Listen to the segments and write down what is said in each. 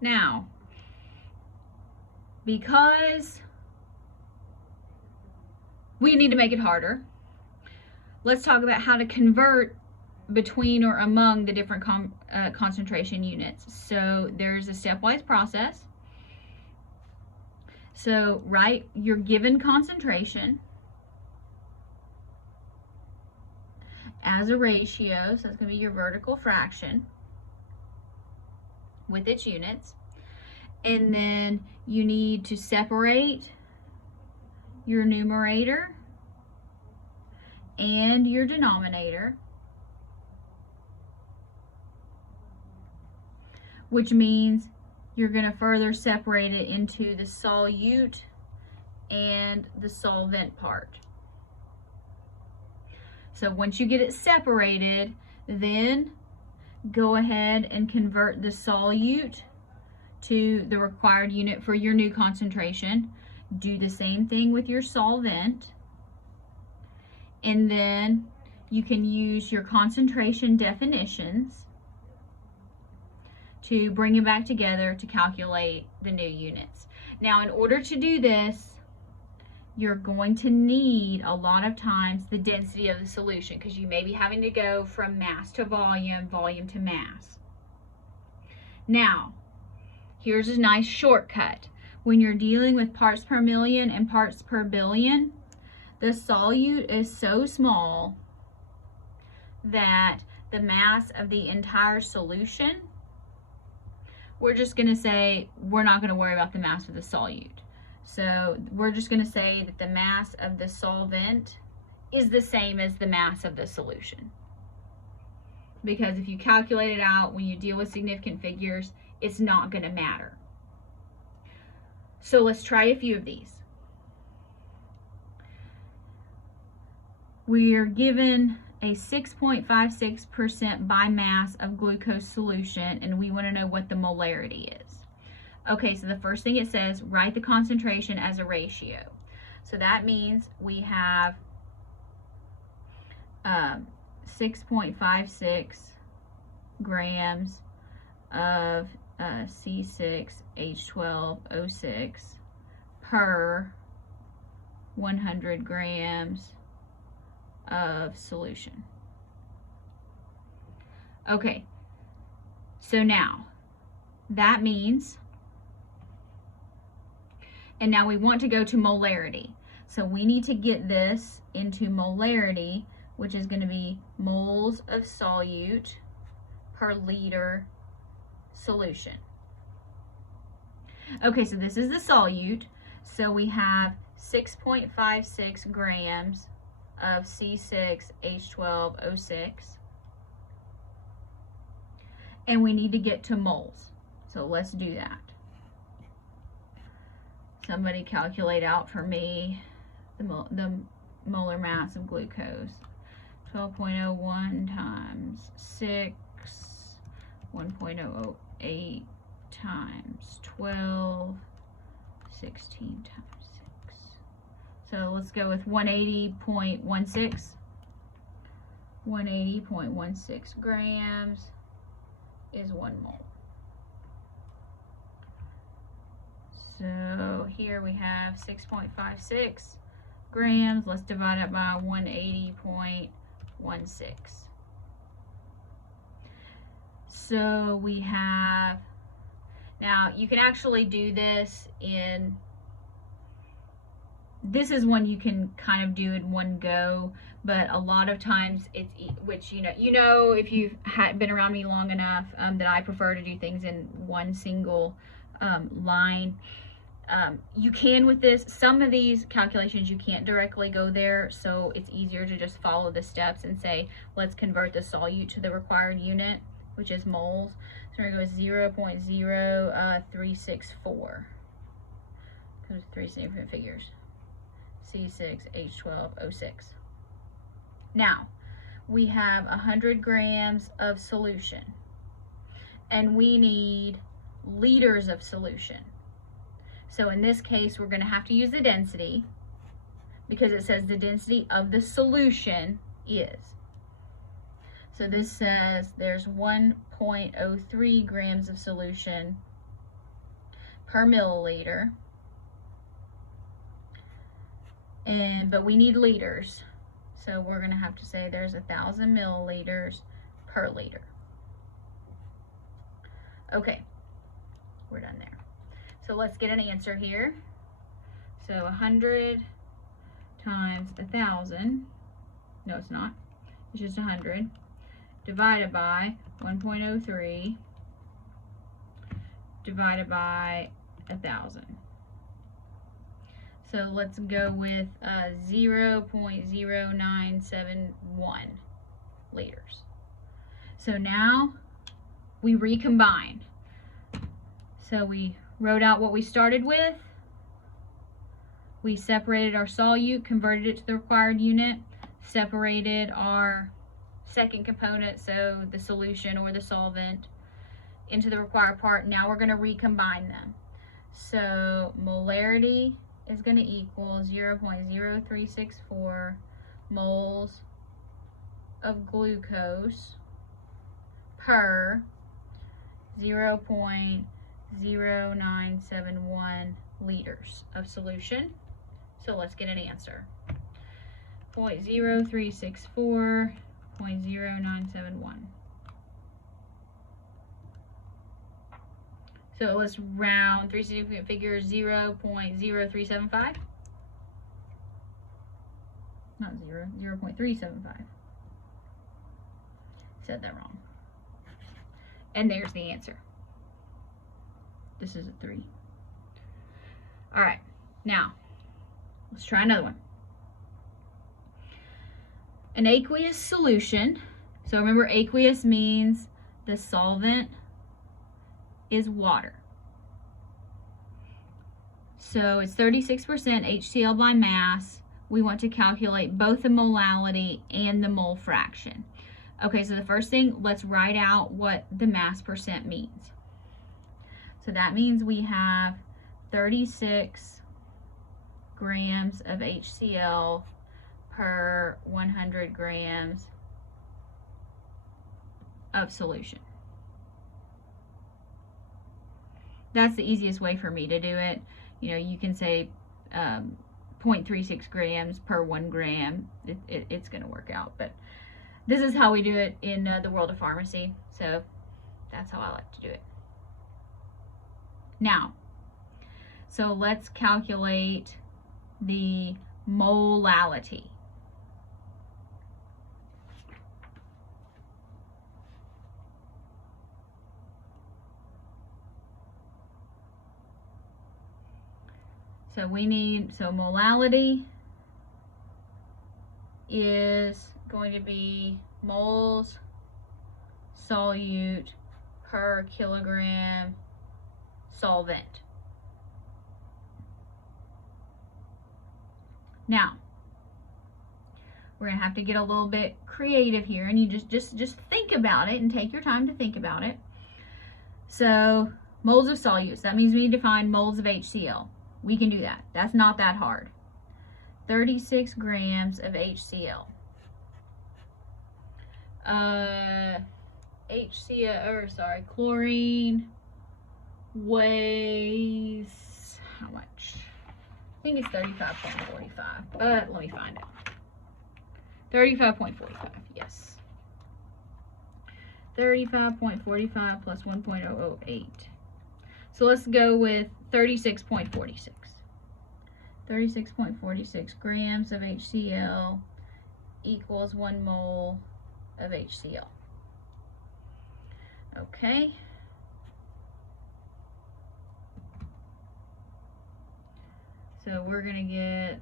Now, because we need to make it harder, let's talk about how to convert between or among the different concentration units. So there's a stepwise process. So write your given concentration as a ratio. So that's going to be your vertical fraction with its units. And then you need to separate your numerator and your denominator, which means you're going to further separate it into the solute and the solvent part. So once you get it separated, then go ahead and convert the solute to the required unit for your new concentration. Do the same thing with your solvent. And then you can use your concentration definitions to bring it back together to calculate the new units. Now, in order to do this, you're going to need a lot of times the density of the solution, because you may be having to go from mass to volume, volume to mass. Now, here's a nice shortcut. When you're dealing with parts per million and parts per billion, the solute is so small that the mass of the entire solution, we're just going to say we're not going to worry about the mass of the solute. So we're just going to say that the mass of the solvent is the same as the mass of the solution. Because if you calculate it out when you deal with significant figures, it's not going to matter. So let's try a few of these. We are given a 6.56% by mass of glucose solution, and we want to know what the molarity is. Okay, so the first thing it says, write the concentration as a ratio. So that means we have 6.56 grams of C6H12O6 per 100 grams of solution. Okay, so now that means, and now we want to go to molarity. So we need to get this into molarity, which is going to be moles of solute per liter solution. Okay, so this is the solute. So we have 6.56 grams of C6H12O6. And we need to get to moles. So let's do that. Somebody calculate out for me the molar mass of glucose. 12.01 times 6, 1.008 times 12, 16 times 6. So let's go with 180.16. 180.16 grams is 1 mole. So here we have 6.56 grams. Let's divide it by 180.16. So we have, now you can actually do this in, this is one you can kind of do in one go, but a lot of times it's, which you know if you've been around me long enough, that I prefer to do things in one single line. You can with this. Some of these calculations you can't directly go there, so it's easier to just follow the steps and say, let's convert the solute to the required unit, which is moles. So we're going to go 0.0364. Those 3 significant figures. C6H12O6. Now, we have 100 grams of solution, and we need liters of solution. So in this case, we're going to have to use the density, because it says the density of the solution is. So this says there's 1.03 grams of solution per milliliter. But we need liters. So we're going to have to say there's 1,000 milliliters per liter. Okay, we're done there. So let's get an answer here. So 100 times 1,000, no it's not, it's just 100, divided by 1.03, divided by 1,000. So let's go with 0.0971 liters. So now we recombine. So we wrote out what we started with. We separated our solute, converted it to the required unit, separated our second component, so the solution or the solvent, into the required part. Now we're going to recombine them. So molarity is going to equal 0.0364 moles of glucose per 0.0971 liters of solution. So let's get an answer. 0.0364, 0.0971. So let's round three significant figures, 0.0375. Not 0.375. Said that wrong. And there's the answer. This is a 3. All right, now let's try another one. An aqueous solution. So remember, aqueous means the solvent is water. So it's 36% HCl by mass. We want to calculate both the molality and the mole fraction. Okay, so the first thing, let's write out what the mass percent means. So that means we have 36 grams of HCl per 100 grams of solution. That's the easiest way for me to do it. You know, you can say 0.36 grams per 1 gram. It's going to work out, but this is how we do it in the world of pharmacy, so that's how I like to do it. Now, so let's calculate the molality. So molality is going to be moles solute per kilogram solvent. Now, we're going to have to get a little bit creative here, and you just think about it and take your time to think about it. So, moles of solutes, that means we need to find moles of HCl. We can do that. That's not that hard. 36 grams of HCl. Chlorine weighs how much? I think it's 35.45, but let me find out. 35.45, yes. 35.45 plus 1.008. So let's go with 36.46. 36.46 grams of HCl equals 1 mole of HCl. Okay. So we're going to get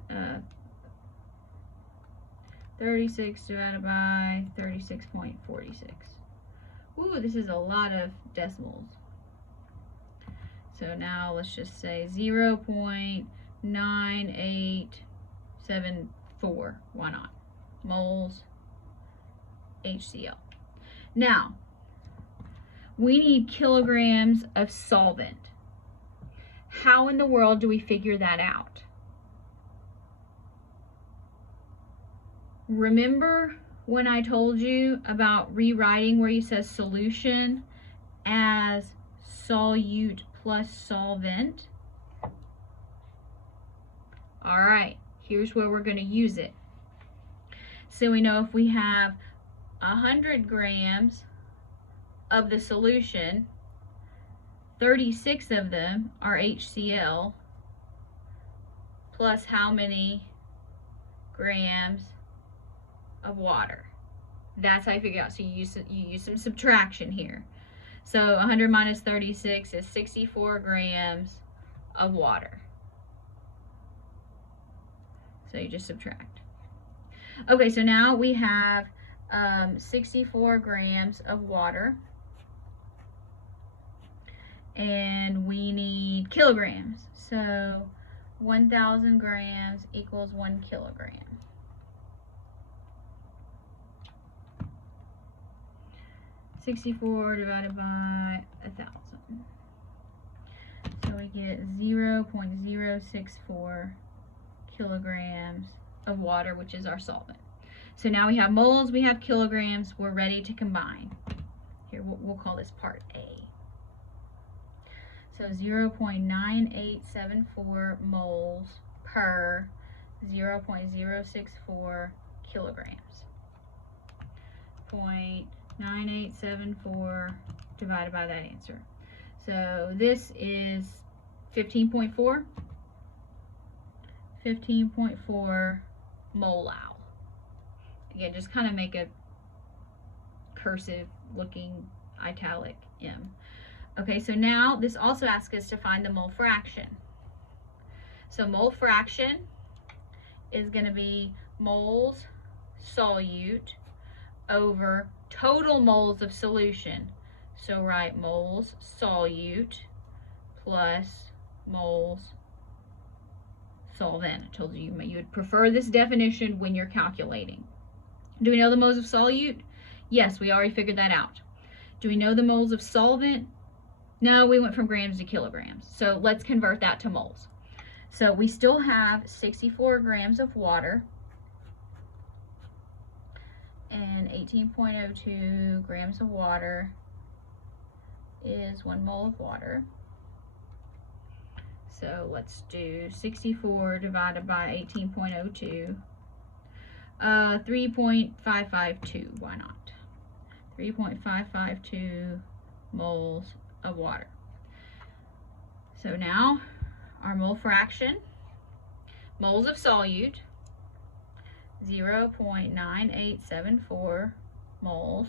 36 divided by 36.46. Ooh, this is a lot of decimals. So now let's just say 0.9874. Why not? Moles HCl. Now, we need kilograms of solvent. How in the world do we figure that out? Remember when I told you about rewriting where you says solution as solute plus solvent. All right, here's where we're going to use it. So we know if we have 100 grams of the solution, 36 of them are HCl, plus how many grams of water? That's how you figure out. So you use some subtraction here. So 100 minus 36 is 64 grams of water. So you just subtract. Okay, so now we have 64 grams of water. And we need kilograms. So 1,000 grams equals 1 kilogram. (64 divided by 1,000). So we get 0.064 kilograms of water, which is our solvent. So now we have moles, we have kilograms, we're ready to combine. Here, we'll call this part A. So 0.9874 moles per 0.064 kilograms. 0.9874 divided by that answer. So this is 15.4. 15.4 molal. Again, just kind of make a cursive looking italic M. Okay, so now this also asks us to find the mole fraction. So mole fraction is going to be moles solute over total moles of solution. So write moles solute plus moles solvent. I told you you would prefer this definition when you're calculating. Do we know the moles of solute? Yes, we already figured that out. Do we know the moles of solvent? No, we went from grams to kilograms. So let's convert that to moles. So we still have 64 grams of water and 18.02 grams of water is 1 mole of water. So let's do 64 divided by 18.02. 3.552, why not? 3.552 moles of water. So now our mole fraction, moles of solute, 0.9874 moles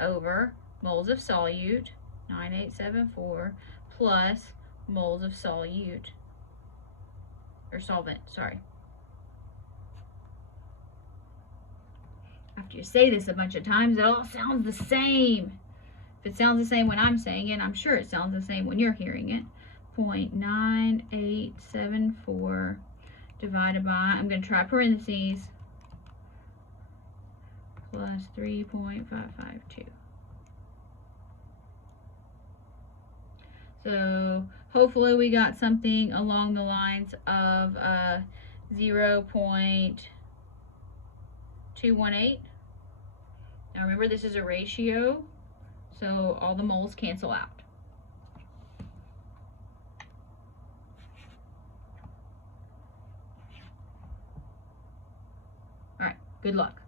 over moles of solute, 9874, plus moles of solute, or solvent, sorry. After you say this a bunch of times, it all sounds the same. If it sounds the same when I'm saying it, I'm sure it sounds the same when you're hearing it. 0.9874 divided by, I'm going to try parentheses, plus 3.552. So hopefully we got something along the lines of 0.218. Now remember, this is a ratio, so all the moles cancel out. All right, good luck.